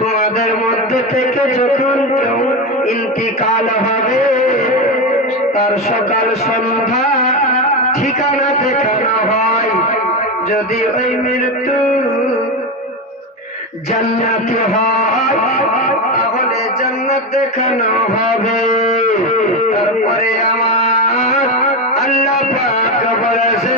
তোমাদের মধ্যে থেকে যখন কেউ ইন্তিকাল হবে, তার সকাল সন্ধ্যা ঠিকানা দেখানো হয়। যদি ওই মৃত্যু জান্নাতি হয়, তাহলে জান্নাত দেখানো হবে। তারপরে আমার আল্লাহ পাক বলেছেন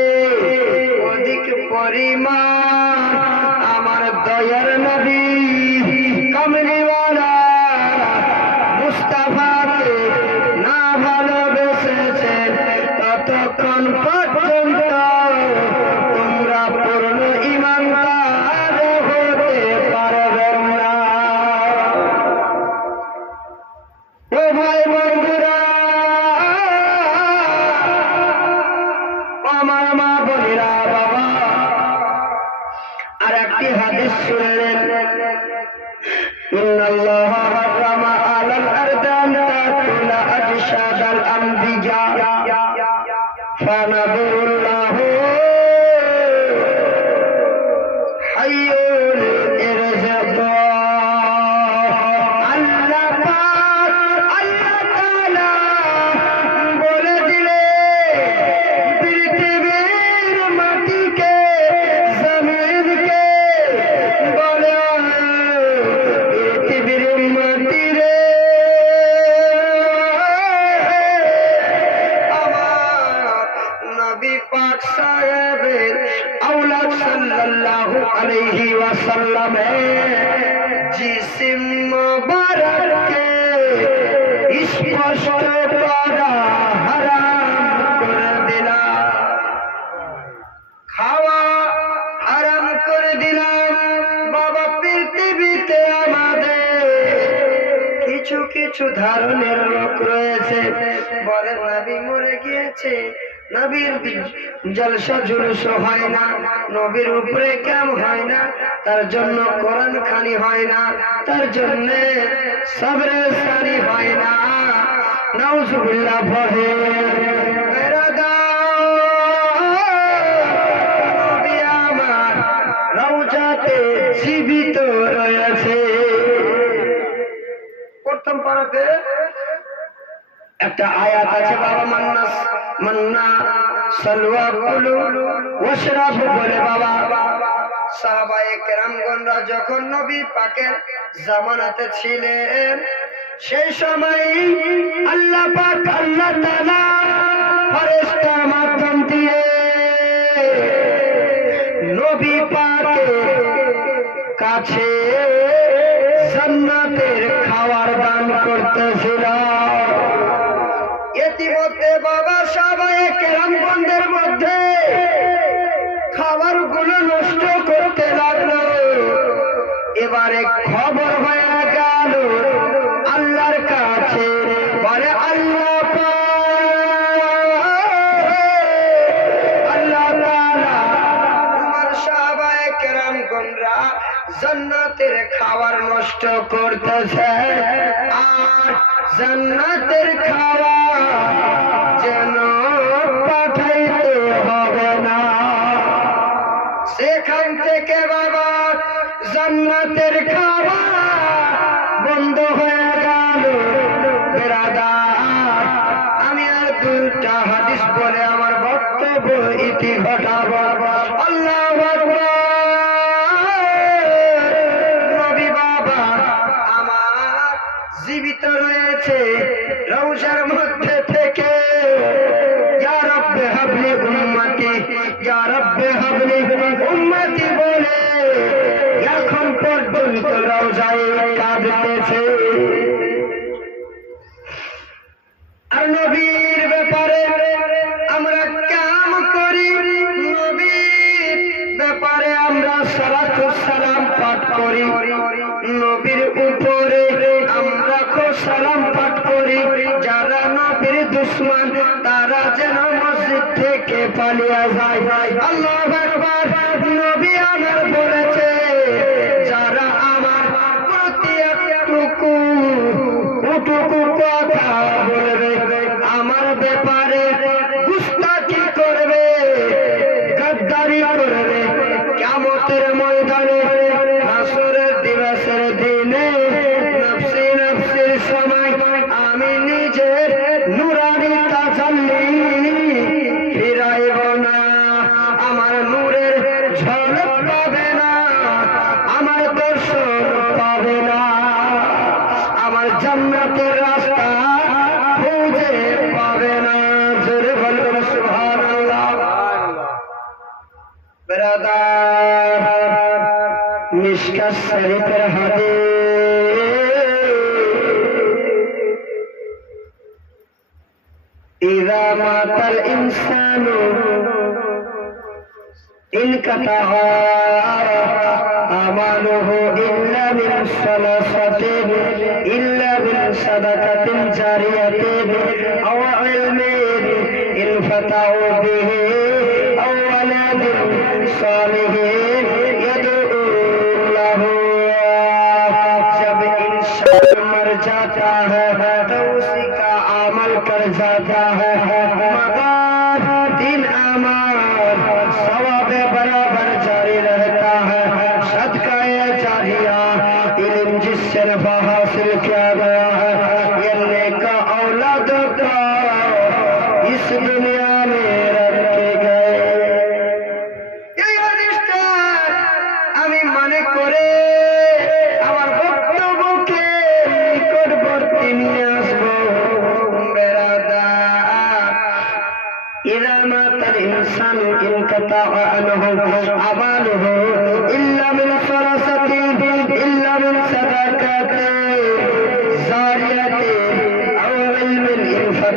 অধিক পরিমাণ আমার দয়ার নবী কমলিওয়ালা মুস্তাফাকে না ভালোবেসেছে ততক্ষণ কিছু কিছু ধরনের লোক রয়েছে। বলে নবী মরে গিয়েছে। নবীর জলসা জুলুস হয় না। নবীর উপরে কেম হয় না? তার জন্য কোরআন খানি হয় না। তার জন্য সবরে সারি হয় না। নাউজুবিল্লাহ পড়ে। একটা আয়াত আছে, বাবা মান্না মান্না সালওয়া কুলু ওয়াশরাব বলে, বাবা। সাহাবায়ে কেরামগণরা যখন নবী পাকের জামানাতে ছিলেন, সেই সময় আল্লাহ পাক আল্লাহ তাআলা ফেরেশতার মাধ্যম দিয়ে নবী পাকের কাছে জান্নাতের খাবার নষ্ট করতেছে। আর জান্নাতের খাবার যেন পাঠাইতে হবে না। সেখান থেকে বা রয়েছে। রৌসার মধ্যে था? মিসকাস শরীফের হাতে إذا مات الإنسان انقطع عمله إلا من ثلاثة إلا من صدقة جارية أو علم انفتعوا به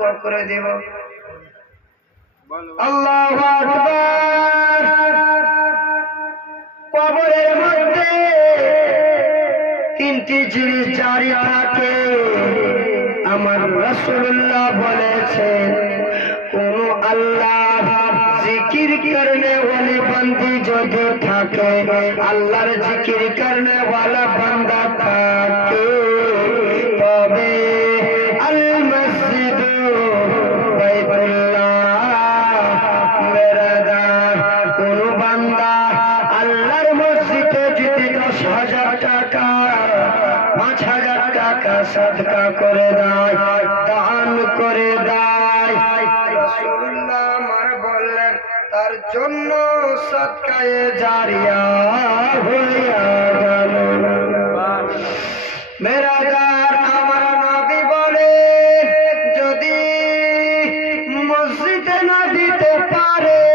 দোয়া করে দেব। আল্লাহ কবরের মধ্যে তিনটি জিনিস জারি থাকে। আমার রসুল্লাহ বলেছেন কোন আল্লাহ জিকির করনে বলে বন্দি যদি থাকে আল্লাহর জিকির করনে বলা বন্দি মসজিদে না দিতে পারে।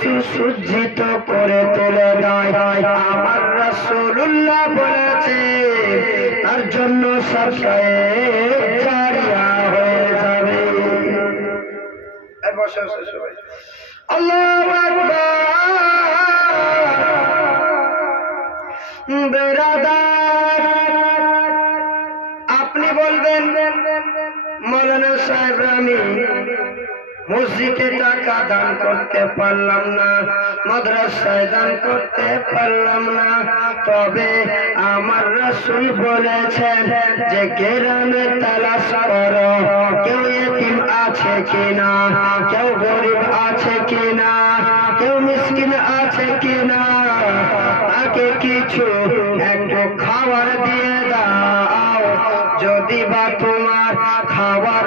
সুসজ্জিত করে তুলে দেয়। আমার রাসূলুল্লাহ বলেছে তার জন্য সবসায় জারিয়া হয়ে যাবে। বসে বসে সবাই আল্লাহু আকবার। বেরাদার আপনি বলবেন মৌলানা সাহেব আমি মসজিদে টাকা দান করতে পারলাম না, মাদ্রাসায় দান করতে পারলাম না। তবে আমার রসুল বলেছেন যে, গ্রামে তালাশ করো, কেউ এতিম আছে কিনা, কেউ গরিব আছে কিনা, কেউ মিসকিন আছে কিনা, তাকে কিছু একটু খাবার দিয়ে দাও। যদি বা তোমার খাবার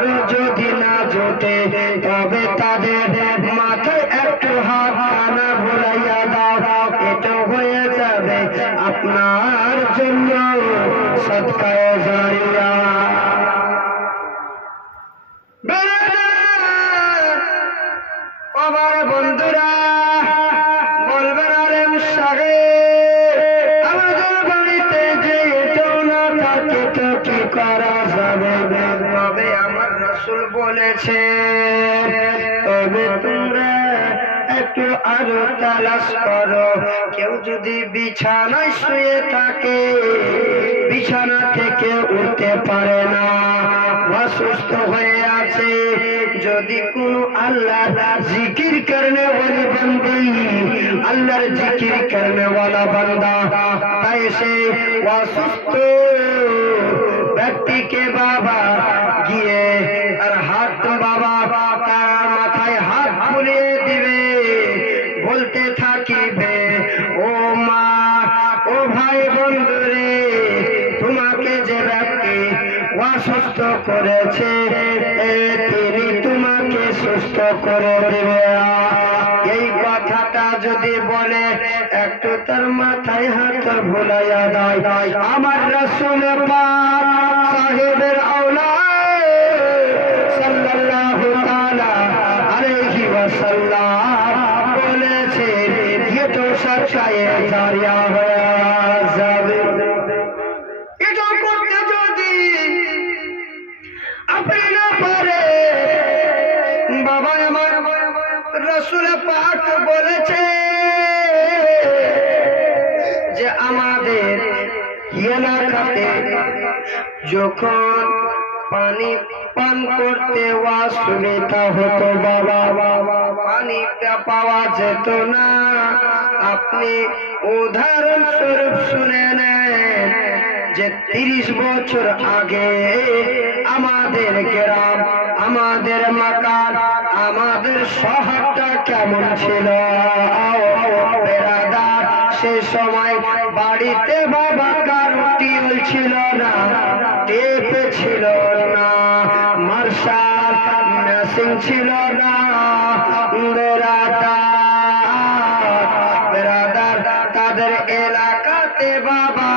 করো। কেউ যদি বিছানায় শুয়ে থাকে, বিছানা থেকে উঠতে পারে না। অসুস্থ হয়ে আছে। যদি কোনো আল্লাহ জিকির করনে ওয়ালি বান্দি, আল্লাহর জিকির করনে ওয়ালা বান্দা, তাই সে অসুস্থ ব্যক্তিকে বা করে দিবে এই কথাটা যদি বলে, একটু তার মাথায় হাত ভুলাইয়া দেয় আমার রসুল পাক যখন পানি পান করতে অসুবিধা হতো, বাবা পানি পাওয়া যেত না। আপনি উদাহরণ স্বরূপ শুনে নেন যে তিরিশ বছর আগে আমাদের গ্রাম, আমাদের মাকান আমাদের শহরটা কেমন ছিল? সে সময় বাড়িতে বাবা কারও ছিল না, টেপ ছিল না, মার্শাল মেশিন ছিল না। তাদের এলাকাতে বাবা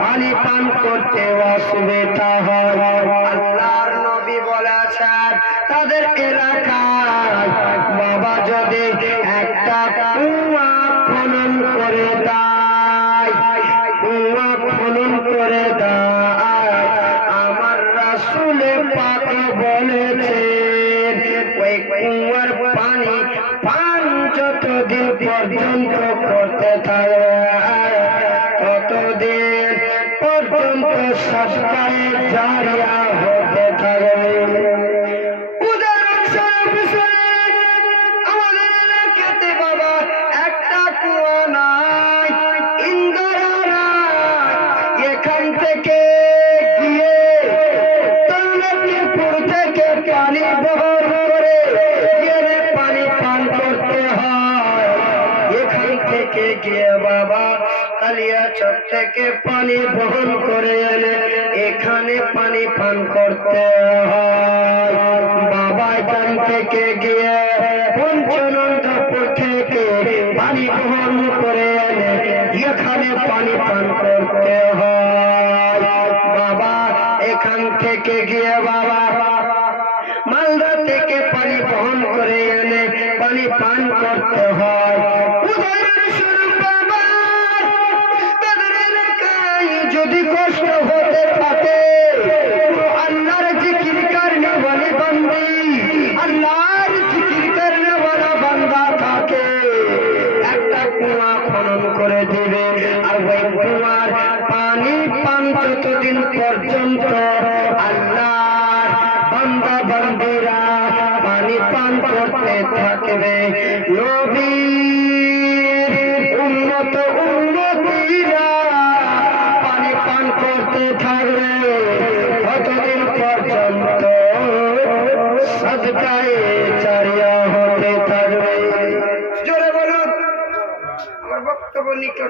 পানি পান করতে অসুবিধা হয়। আল্লাহর নবী বলেছেন, তাদের এলাকায় বাবা যদি একটা কুয়া খনন করে দেয় কালিয়া চক থেকে পানি বহন করে এনে এখানে পানি পান করতে হয়। বাবা এখান থেকে গিয়ে পঞ্চনন্দপুর থেকে পানি বহন করে এনে এখানে পানি পান করতে হয়। বাবা এখান থেকে গিয়ে বাবা মালদা থেকে পানি বহন করে এনে পানি পান করতে হয়। বক্তব্য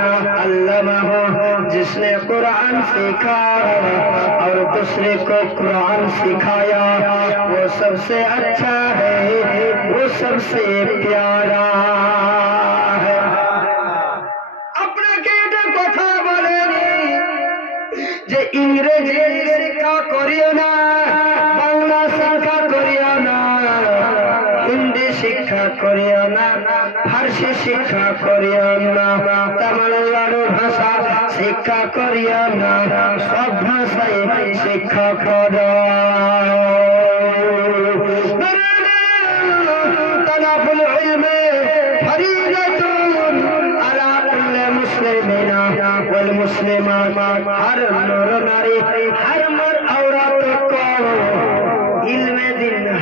अल्लाह जिसने कुरान सीखा और दूसरे को कुरान सिखाया, वो सबसे अच्छा है, वो सबसे प्यारा है। अपने कथा बोले जे इंग्रेजी सिखा करियो ना, बांग्ला सिखा करियो हिंदी सिखा करियो ना, फारसी सिखा करियो চেষ্টা করিয়া না সব শিক্ষা কর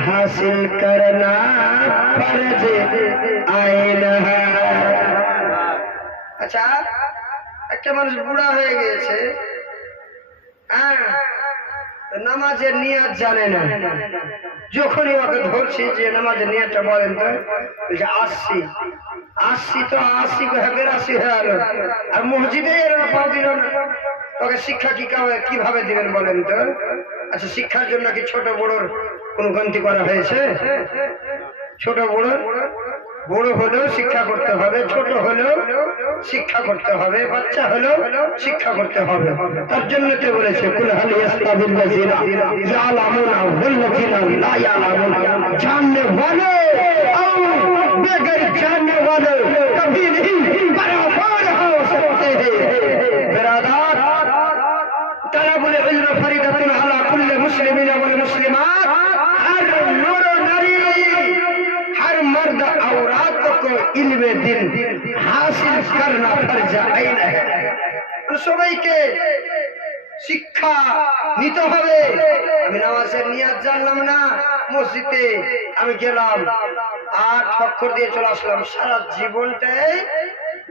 हासिल करना फ़र्ज़ अच्छा একটা মানুষ বুড়া হয়ে গিয়েছে। হ্যাঁ নামাজের নিয়াত জানে না। যখনই ওকে ধরছি যে নামাজের নিয়াতটা বলেন তো আসছি আসছি তো আশি হয়ে বেরাশি হয়ে গেল আর মসজিদে পাও দিল তোকে শিক্ষা কি কীভাবে দিবেন বলেন তো? আচ্ছা শিক্ষার জন্য কি ছোট বড়োর কোন গন্তি করা হয়েছে? ছোট বড় বড় হলেও শিক্ষা করতে হবে, ছোট হলেও শিক্ষা করতে হবে, বাচ্চা হলেও শিক্ষা করতে হবে। তার জন্য তো বলেছে কুলহাল ইয়াস্তাবিল লাযিনা ইয়ালামুনা ওয়াল লাযিনা লা ইয়ালামুন। জাননে ওয়ালে আও বেগর জাননে ওয়ালে কবি নহীं বরাবর হো সকতে হ্যায় বিরাদার তালাবুল ইলম ফরিদাতুন আলা কুল্লি মুসলিমিনা ওয়াল মুসলিমাত। को इल्म दिन हासिल करना फर्ज आइन है সবাইকে শিক্ষা নিতে হবে আমি নামাজের নিয়াজ জানলাম না মসজিদে আমি গেলাম আর ফক্কর দিয়ে চলে আসলাম সারা জীবনটাই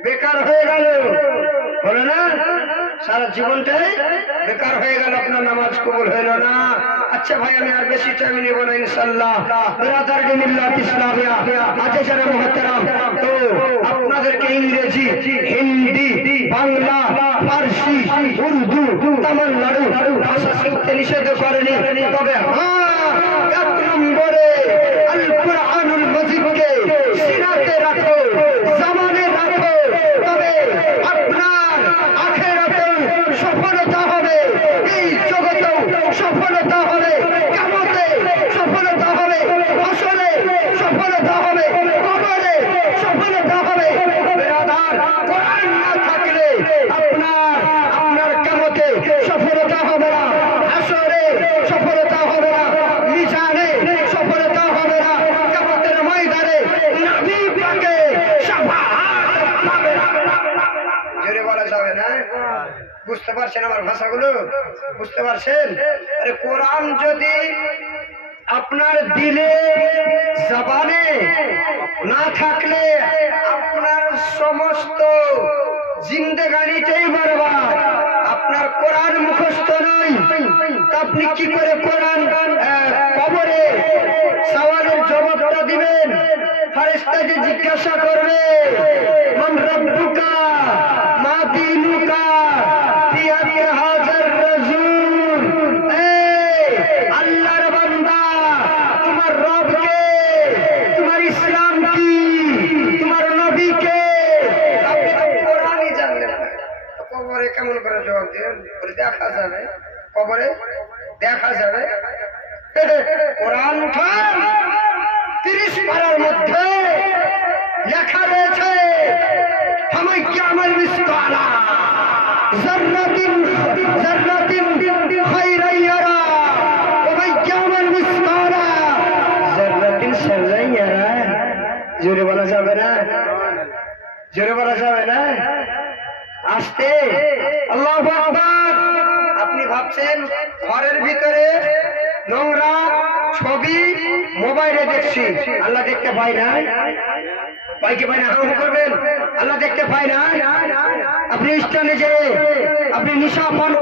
বেকার হয়ে গেল বলে না সারা জীবনটাই বেকার হয়ে গেল আপনার নামাজ কবুল হইল না আচ্ছা ভাই, আমি আর বেশি টাইম নেব না ইনশাল্লাহ বিরাদার মিল্লাত ইসলামিয়া আছে যারা মুহতারাম, তো আপনাদেরকে ইংরেজি, হিন্দি, বাংলা, ফার্সি, উর্দু, তামিলনাড়ু ভাষা শিখতে নিষেধ করেনি। তবে হ্যাঁ এক নম্বরে আল কুরআনুল মজিদকে সিনাতে রাখো জামানে রাখো তবে আপনার আখেরাতেও সফলতা হবে এই জগতেও সফলতা হবে কামতে সফলতা হবে আসলে সফলতা হবে কবরে সফলতা হবে বেরাদার কোরআন না থাকলে আপনার আপনার কামতে সফলতা হবে না আসরে সফলতা হবে না বুঝতে পারছেন আমার ভাষাগুলো? বুঝতে পারছেন? আরে কোরআন যদি আপনার দিলে, জবানে না থাকলে, আপনার সমস্ত জিন্দেগানিটাই বরবাদ। আপনার কোরআন মুখস্থ নয়। আপনি কি করে কোরআন কবরে সওয়ালের জবাবটা দিবেন? ফারেস্তা যে জিজ্ঞাসা করবে, মান রব্বুকা, মা দিনুকা ফিয়াতে হাজার রাসূল এই আল্লাহর বান্দা তোমার রবকে তোমার ইসলাম কি তোমার নবী কে আপনি তো কোরআনই জানলেন না। তো কবরে কেমন করে জবাব দিবেন বলে দেখা যাবে, কবরে দেখা যাবে। কোরআন উঠান, তিরিশ পারার মধ্যে লেখা রয়েছে, আমি কেমন মিসকালা সাজাইয়ারা জোরে বলা যাবে না? জোরে বলা যাবে আপনি ঘরের ভিতরে নোংরা ছবি মোবাইলে দেখছি। আল্লাহ দেখতে পাই না। পাইকে পাই না হাম করবেন? আল্লাহ দেখতে পাই না। আপনি স্টানে যে আপনি নিশা পান